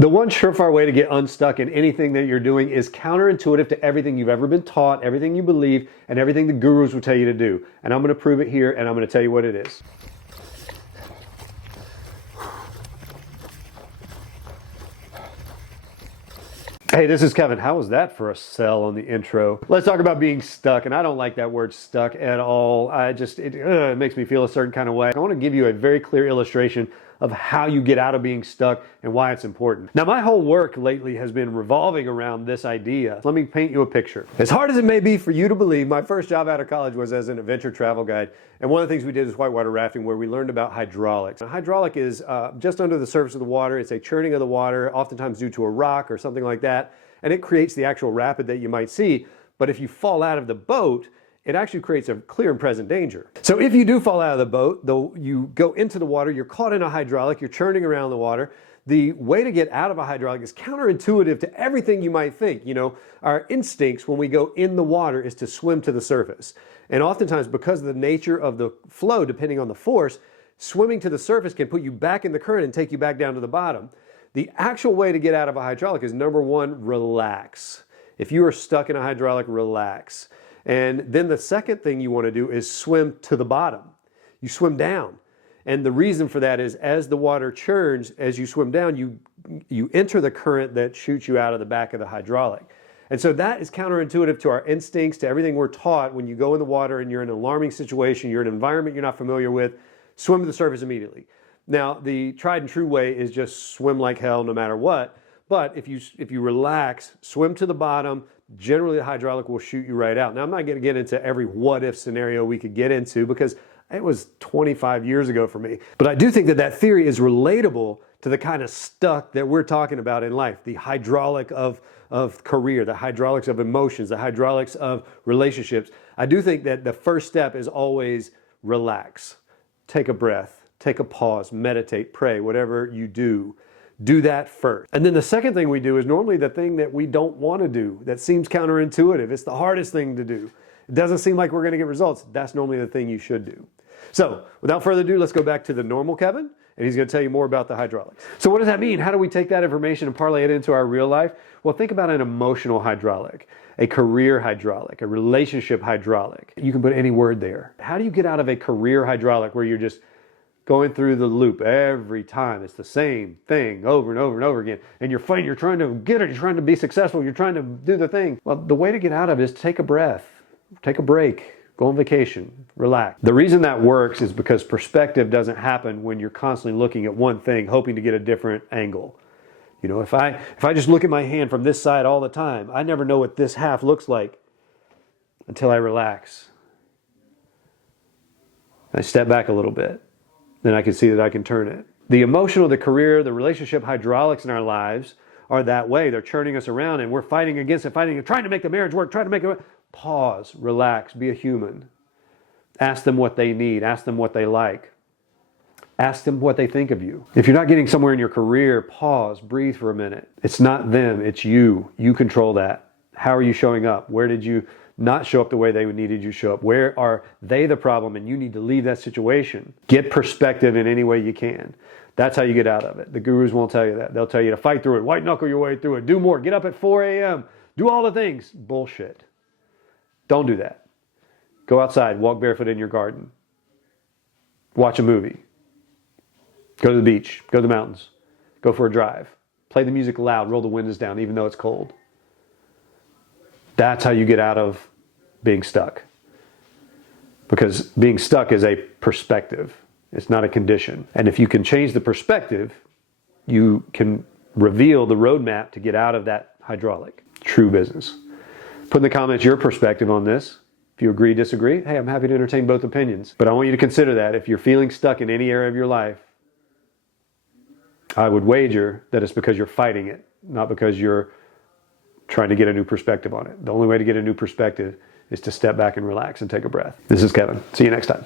The one surefire way to get unstuck in anything that you're doing is counterintuitive to everything you've ever been taught, everything you believe, and everything the gurus will tell you to do. And I'm going to prove it here, and I'm going to tell you what it is. Hey, this is Kevin. How was that for a sell on the intro? Let's talk about being stuck, and I don't like that word stuck at all. It makes me feel a certain kind of way. I want to give you a very clear illustration of how you get out of being stuck and why it's important. Now, my whole work lately has been revolving around this idea. Let me paint you a picture. As hard as it may be for you to believe, my first job out of college was as an adventure travel guide. And one of the things we did is whitewater rafting, where we learned about hydraulics. Now, hydraulic is just under the surface of the water. It's a churning of the water, oftentimes due to a rock or something like that. And it creates the actual rapid that you might see. But if you fall out of the boat, it actually creates a clear and present danger. So if you do fall out of the boat, though you go into the water, you're caught in a hydraulic, you're churning around the water, the way to get out of a hydraulic is counterintuitive to everything you might think. You know, our instincts when we go in the water is to swim to the surface. And oftentimes, because of the nature of the flow, depending on the force, swimming to the surface can put you back in the current and take you back down to the bottom. The actual way to get out of a hydraulic is, number one, relax. If you are stuck in a hydraulic, relax. And then the second thing you want to do is swim to the bottom. You swim down. And the reason for that is, as the water churns, as you swim down, you enter the current that shoots you out of the back of the hydraulic. And so that is counterintuitive to our instincts, to everything we're taught. When you go in the water and you're in an alarming situation, you're in an environment you're not familiar with, swim to the surface immediately. Now, the tried and true way is just swim like hell no matter what. But if you relax, swim to the bottom, generally the hydraulic will shoot you right out. Now, I'm not going to get into every what-if scenario we could get into, because it was 25 years ago for me. But I do think that that theory is relatable to the kind of stuck that we're talking about in life. The hydraulic of career, the hydraulics of emotions, the hydraulics of relationships. I do think that the first step is always relax. Take a breath, take a pause, meditate, pray, whatever you do. Do that first. And then the second thing we do is normally the thing that we don't want to do, that seems counterintuitive. It's the hardest thing to do. It doesn't seem like we're going to get results. That's normally the thing you should do. So without further ado, let's go back to the normal Kevin, and he's going to tell you more about the hydraulics. So what does that mean? How do we take that information and parlay it into our real life? Well, think about an emotional hydraulic, a career hydraulic, a relationship hydraulic. You can put any word there. How do you get out of a career hydraulic where you're just going through the loop every time? It's the same thing over and over and over again. And you're fighting, you're trying to get it, you're trying to be successful, you're trying to do the thing. Well, the way to get out of it is take a breath, take a break, go on vacation, relax. The reason that works is because perspective doesn't happen when you're constantly looking at one thing, hoping to get a different angle. You know, if I just look at my hand from this side all the time, I never know what this half looks like until I relax. I step back a little bit. Then I can see that I can turn it. The emotional, the career, the relationship hydraulics in our lives are that way. They're churning us around and we're fighting against it, trying to make the marriage work, trying to make it work. Pause, relax, be a human. Ask them what they need. Ask them what they like. Ask them what they think of you. If you're not getting somewhere in your career, pause, breathe for a minute. It's not them, it's you. You control that. How are you showing up? Where did you not show up the way they needed you to show up? Where are they the problem and you need to leave that situation? Get perspective in any way you can. That's how you get out of it. The gurus won't tell you that. They'll tell you to fight through it, white knuckle your way through it, do more, get up at 4 a.m., do all the things. Bullshit. Don't do that. Go outside, walk barefoot in your garden. Watch a movie. Go to the beach, go to the mountains, go for a drive. Play the music loud, roll the windows down even though it's cold. That's how you get out of being stuck. Because being stuck is a perspective. It's not a condition. And if you can change the perspective, you can reveal the roadmap to get out of that hydraulic. True business. Put in the comments your perspective on this. If you agree, disagree, hey, I'm happy to entertain both opinions. But I want you to consider that if you're feeling stuck in any area of your life, I would wager that it's because you're fighting it, not because you're trying to get a new perspective on it. The only way to get a new perspective is to step back and relax and take a breath. This is Kevin. See you next time.